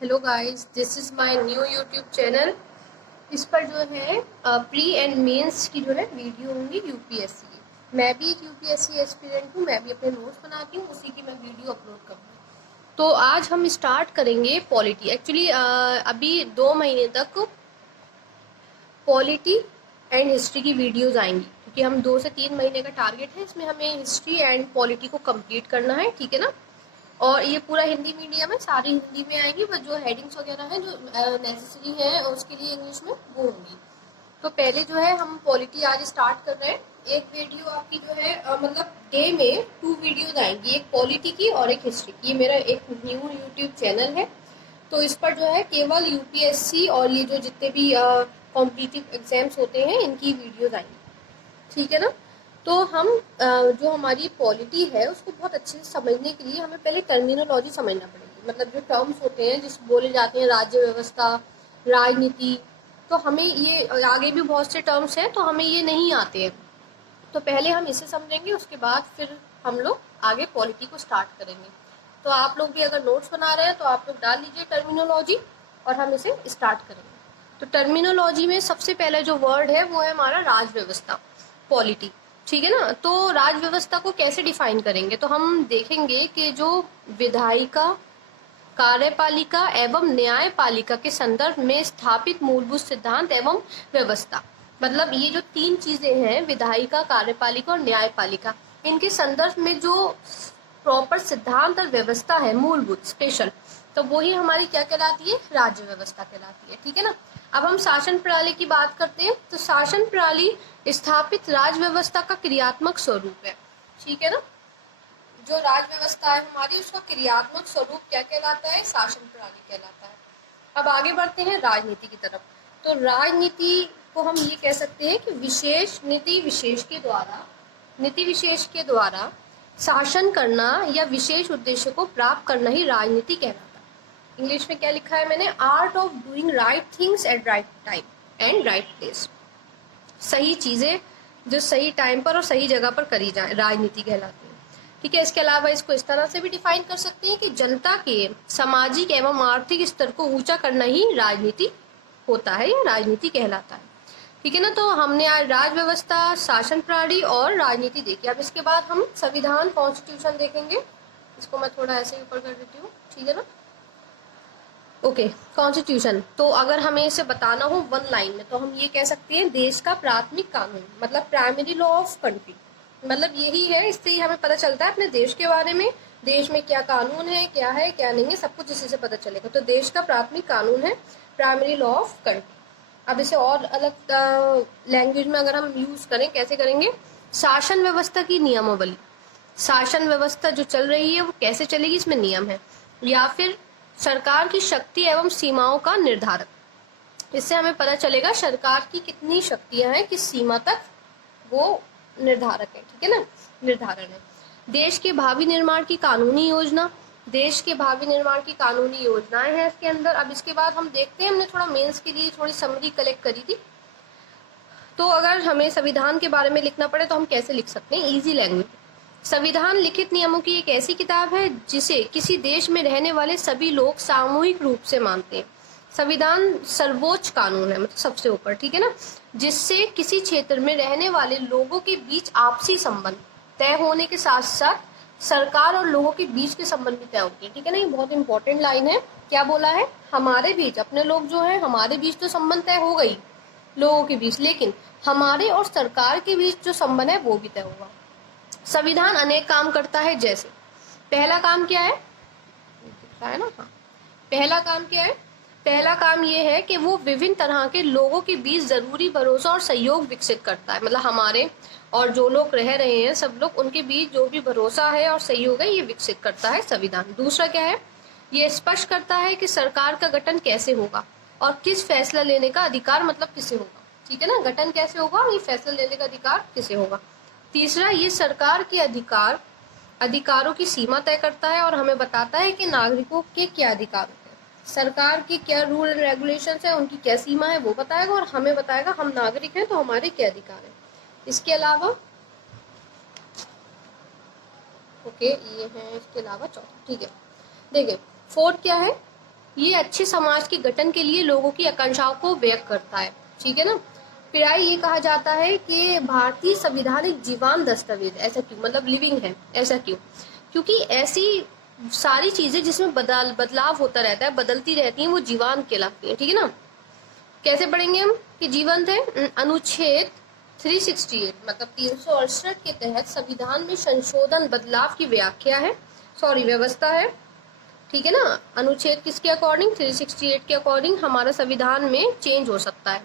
Hello guys, this is my new YouTube channel. इस पर जो है प्री एंड मेंस की जो है वीडियो होंगी यूपीएससी की। मैं भी एक यूपीएससी एस्पिरेंट हूँ, मैं भी अपने नोट्स बनाती हूँ, उसी की मैं वीडियो अपलोड करूँगी। तो आज हम स्टार्ट करेंगे पॉलिटी। एक्चुअली अभी 2 महीने तक पॉलिटी एंड हिस्ट्री की वीडियोज़ आएंगी, क्योंकि हम 2 से 3 महीने का टारगेट है, इसमें हमें हिस्ट्री एंड पॉलिटी को कंप्लीट करना है, ठीक है ना। और ये पूरा हिंदी मीडियम है, सारी हिंदी में आएंगी, बस जो हेडिंग्स वगैरह हैं जो नेसेसरी है उसके लिए इंग्लिश में वो होंगी। तो पहले जो है हम पॉलिटी आज स्टार्ट कर रहे हैं। एक वीडियो आपकी जो है मतलब डे में 2 वीडियोज आएंगी, एक पॉलिटी की और एक हिस्ट्री की। ये मेरा एक न्यू यूट्यूब चैनल है, तो इस पर जो है केवल यूपीएससी और ये जो जितने भी कॉम्पिटिटिव एग्जाम्स होते हैं इनकी वीडियोज आएंगी, ठीक है ना। तो हम जो हमारी पॉलिटी है उसको बहुत अच्छे से समझने के लिए हमें पहले टर्मिनोलॉजी समझना पड़ेगी। मतलब जो टर्म्स होते हैं जिस बोले जाते हैं, राज्य व्यवस्था, राजनीति, तो हमें ये आगे भी बहुत से टर्म्स हैं तो हमें ये नहीं आते हैं। तो पहले हम इसे समझेंगे, उसके बाद फिर हम लोग आगे पॉलिटी को स्टार्ट करेंगे। तो आप लोग भी अगर नोट्स बना रहे हैं तो आप लोग डाल लीजिए टर्मिनोलॉजी और हम इसे स्टार्ट करेंगे। तो टर्मिनोलॉजी में सबसे पहले जो वर्ड है वो है हमारा राज व्यवस्था, पॉलिटी, ठीक है ना। तो राज व्यवस्था को कैसे डिफाइन करेंगे, तो हम देखेंगे कि जो विधायिका, कार्यपालिका एवं न्यायपालिका के संदर्भ में स्थापित मूलभूत सिद्धांत एवं व्यवस्था। मतलब ये जो 3 चीजें हैं, विधायिका, कार्यपालिका और न्यायपालिका, इनके संदर्भ में जो प्रॉपर सिद्धांत और व्यवस्था है मूलभूत स्पेशल, तो वही हमारी क्या कहलाती है, राज्य व्यवस्था कहलाती है, ठीक है ना। अब हम शासन प्रणाली की बात करते हैं, तो शासन प्रणाली स्थापित राज व्यवस्था का क्रियात्मक स्वरूप है, ठीक है ना। जो राज व्यवस्था है हमारी उसका क्रियात्मक स्वरूप क्या कहलाता है, शासन प्रणाली कहलाता है। अब आगे बढ़ते हैं राजनीति की तरफ। तो राजनीति को हम ये कह सकते हैं कि विशेष नीति विशेष के द्वारा शासन करना या विशेष उद्देश्य को प्राप्त करना ही राजनीति कहलाता है। इंग्लिश में क्या लिखा है मैंने, art of doing right things at right time and right place. सही चीजें जो सही टाइम पर और सही जगह पर करी जाए, राजनीति कहलाती है, ठीक है। इसके अलावा इसको इस तरह से भी डिफाइन कर सकते हैं कि जनता के सामाजिक एवं आर्थिक स्तर को ऊंचा करना ही राजनीति होता है या राजनीति कहलाता है, ठीक है ना। तो हमने आज राज व्यवस्था, शासन प्रणाली और राजनीति देखी। अब इसके बाद हम संविधान, कॉन्स्टिट्यूशन देखेंगे। इसको मैं थोड़ा ऐसे ऊपर कर देती हूँ, ठीक है ना। Okay, constitution. तो अगर हमें इसे बताना हो 1 लाइन में तो हम ये कह सकते हैं, देश का प्राथमिक कानून, मतलब प्राइमरी लॉ ऑफ कंट्री, मतलब यही है। इससे ही हमें पता चलता है अपने देश के बारे में, देश में क्या कानून है क्या नहीं है, सब कुछ इसी से पता चलेगा। तो देश का प्राथमिक कानून है प्राइमरी लॉ ऑफ कंट्री। अब इसे और अलग लैंग्वेज में अगर हम यूज करें, कैसे करेंगे, शासन व्यवस्था की नियमावली, शासन व्यवस्था जो चल रही है वो कैसे चलेगी, इसमें नियम है। या फिर सरकार की शक्ति एवं सीमाओं का निर्धारक, इससे हमें पता चलेगा सरकार की कितनी शक्तियां हैं, किस सीमा तक वो निर्धारक है, ठीक है ना, निर्धारण है। देश के भावी निर्माण की कानूनी योजना, देश के भावी निर्माण की कानूनी योजनाएं हैं इसके अंदर। अब इसके बाद हम देखते हैं, हमने थोड़ा मेंस के लिए थोड़ी समरी कलेक्ट करी थी। तो अगर हमें संविधान के बारे में लिखना पड़े तो हम कैसे लिख सकते हैं, इजी लैंग्वेज। संविधान लिखित नियमों की एक ऐसी किताब है जिसे किसी देश में रहने वाले सभी लोग सामूहिक रूप से मानते हैं। संविधान सर्वोच्च कानून है, मतलब सबसे ऊपर, ठीक है ना, जिससे किसी क्षेत्र में रहने वाले लोगों के बीच आपसी संबंध तय होने के साथ साथ सरकार और लोगों के बीच के संबंध भी तय होते हैं, ठीक है ना। ये बहुत इंपॉर्टेंट लाइन है। क्या बोला है, हमारे बीच, अपने लोग जो है हमारे बीच तो संबंध तय हो गई लोगों के बीच, लेकिन हमारे और सरकार के बीच जो संबंध है वो भी तय होगा। संविधान अनेक काम करता है, जैसे पहला काम क्या है, दिखता है ना, हाँ, पहला काम क्या है, पहला काम ये है कि वो विभिन्न तरह के लोगों के बीच जरूरी भरोसा और सहयोग विकसित करता है। मतलब हमारे और जो लोग रह रहे हैं सब लोग, उनके बीच जो भी भरोसा है और सहयोग है ये विकसित करता है संविधान। दूसरा क्या है, ये स्पष्ट करता है कि सरकार का गठन कैसे होगा और किस फैसला लेने का अधिकार मतलब किसे होगा, ठीक है ना, गठन कैसे होगा और ये फैसला लेने का अधिकार किसे होगा। तीसरा, ये सरकार के अधिकारों की सीमा तय करता है और हमें बताता है कि नागरिकों के क्या अधिकार होते हैं, सरकार के क्या रूल एंड रेगुलेशंस है, उनकी क्या सीमा है वो बताएगा, और हमें बताएगा हम नागरिक हैं तो हमारे क्या अधिकार है। इसके अलावा ओके, ये है इसके अलावा चौथा, ठीक है। देखिए फोर्थ क्या है, ये अच्छे समाज के गठन के लिए लोगों की आकांक्षाओं को व्यक्त करता है, ठीक है ना। फिर ये कहा जाता है कि भारतीय संविधान एक जीवंत दस्तावेज, ऐसा क्यों, मतलब लिविंग है, ऐसा क्यों? क्योंकि ऐसी सारी चीजें जिसमें बदलाव होता रहता है, बदलती रहती हैं, वो जीवंत कहलाती हैं, ठीक है ना। कैसे पढ़ेंगे हम कि जीवंत है? अनुच्छेद 368 मतलब 368 के तहत संविधान में संशोधन बदलाव की व्याख्या है, व्यवस्था है, ठीक है ना। अनुच्छेद किसके अकॉर्डिंग? 368 के अकॉर्डिंग हमारा संविधान में चेंज हो सकता है,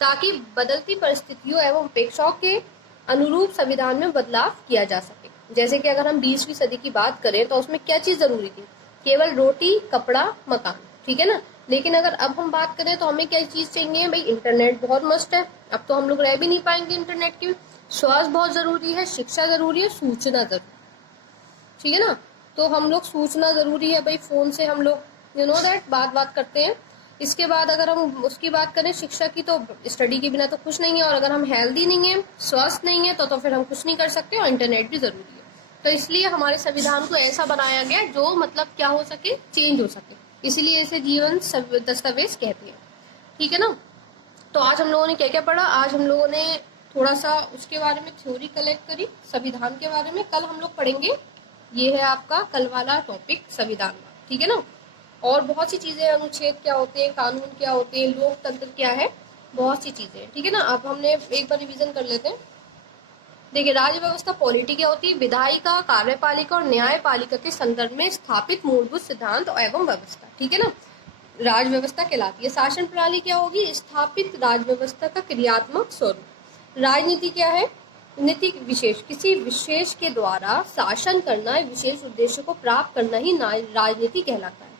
ताकि बदलती परिस्थितियों एवं अपेक्षाओं के अनुरूप संविधान में बदलाव किया जा सके। जैसे कि अगर हम 20वीं सदी की बात करें तो उसमें क्या चीज जरूरी थी? केवल रोटी, कपड़ा, मकान, ठीक है ना। लेकिन अगर अब हम बात करें तो हमें क्या चीज चाहिए भाई? इंटरनेट बहुत मस्ट है। अब तो हम लोग रह भी नहीं पाएंगे इंटरनेट के। स्वास्थ्य बहुत जरूरी है, शिक्षा जरूरी है, सूचना जरूरी, ठीक है ना। तो हम लोग सूचना जरूरी है भाई, फोन से हम लोग दैट बात करते हैं। इसके बाद अगर हम उसकी बात करें शिक्षा की, तो स्टडी के बिना तो कुछ नहीं है, और अगर हम हेल्दी नहीं है, स्वस्थ नहीं है, तो फिर हम कुछ नहीं कर सकते, और इंटरनेट भी जरूरी है। तो इसलिए हमारे संविधान को ऐसा बनाया गया जो मतलब क्या हो सके, चेंज हो सके, इसीलिए इसे जीवन दस्तावेज कहते हैं, ठीक है ना। तो आज हम लोगों ने क्या क्या पढ़ा? आज हम लोगों ने थोड़ा सा उसके बारे में थ्योरी कलेक्ट करी, संविधान के बारे में। कल हम लोग पढ़ेंगे, ये है आपका कल वाला टॉपिक संविधान का, ठीक है ना। और बहुत सी चीजें, अनुच्छेद क्या होते हैं, कानून क्या होते हैं, लोकतंत्र क्या है, बहुत सी चीजें, ठीक है ना। अब हमने एक बार रिवीजन कर लेते हैं। देखिए, राज्य व्यवस्था पॉलिटी क्या होती है? विधायिका, कार्यपालिका और न्यायपालिका के संदर्भ में स्थापित मूलभूत सिद्धांत एवं व्यवस्था, ठीक है ना, राज व्यवस्था कहलाती है। शासन प्रणाली क्या होगी? स्थापित राज व्यवस्था का क्रियात्मक स्वरूप। राजनीति क्या है? नीति विशेष, किसी विशेष के द्वारा शासन करना, विशेष उद्देश्य को प्राप्त करना ही राजनीति कहलाता है,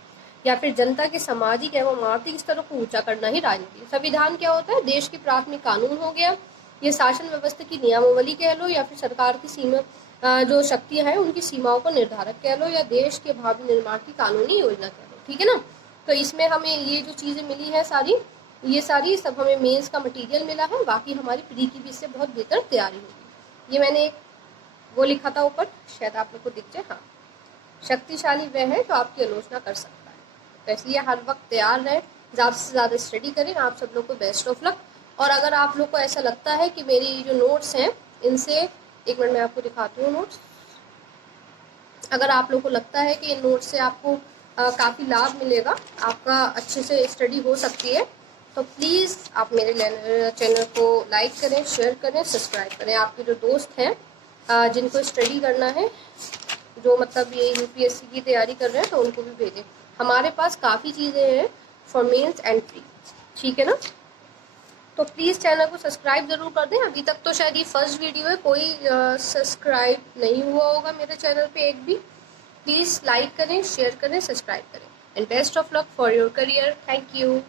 या फिर जनता के सामाजिक एवं आर्थिक स्तरों को ऊंचा करना ही राजनीति। संविधान क्या होता है? देश के प्राथमिक कानून हो गया, ये शासन व्यवस्था की नियमावली कह लो, या फिर सरकार की सीमा जो शक्तियां हैं उनकी सीमाओं को निर्धारक कह लो, या देश के भावी निर्माण की कानूनी योजना कह लो, ठीक है ना। तो इसमें हमें ये जो चीजें मिली है सारी, ये सारी सब हमें मेंस का मटेरियल मिला है, बाकी हमारी प्री की भी इससे बहुत बेहतर तैयारी होगी। ये मैंने एक वो लिखा था ऊपर, शायद आप लोग को दिख जाए, हाँ, शक्तिशाली वह है जो आपकी आलोचना कर सकता है। तो इसलिए हर वक्त तैयार रहें, ज़्यादा से ज़्यादा स्टडी करें। आप सब लोग को बेस्ट ऑफ लक। और अगर आप लोग को ऐसा लगता है कि मेरी जो नोट्स हैं इनसे, एक मिनट मैं आपको दिखाती हूँ नोट्स। अगर आप लोग को लगता है कि इन नोट्स से आपको काफ़ी लाभ मिलेगा, आपका अच्छे से स्टडी हो सकती है, तो प्लीज़ आप मेरे चैनल को लाइक करें, शेयर करें, सब्सक्राइब करें। आपके जो दोस्त हैं जिनको स्टडी करना है, जो मतलब ये यूपीएससी की तैयारी कर रहे हैं, तो उनको भी भेजें। हमारे पास काफ़ी चीज़ें हैं फॉर मेंस एंड प्री, ठीक है ना। तो प्लीज़ चैनल को सब्सक्राइब ज़रूर कर दें। अभी तक तो शायद ये फर्स्ट वीडियो है, कोई सब्सक्राइब नहीं हुआ होगा मेरे चैनल पे एक भी। प्लीज़ लाइक करें, शेयर करें, सब्सक्राइब करें, and best of luck for your career. Thank you.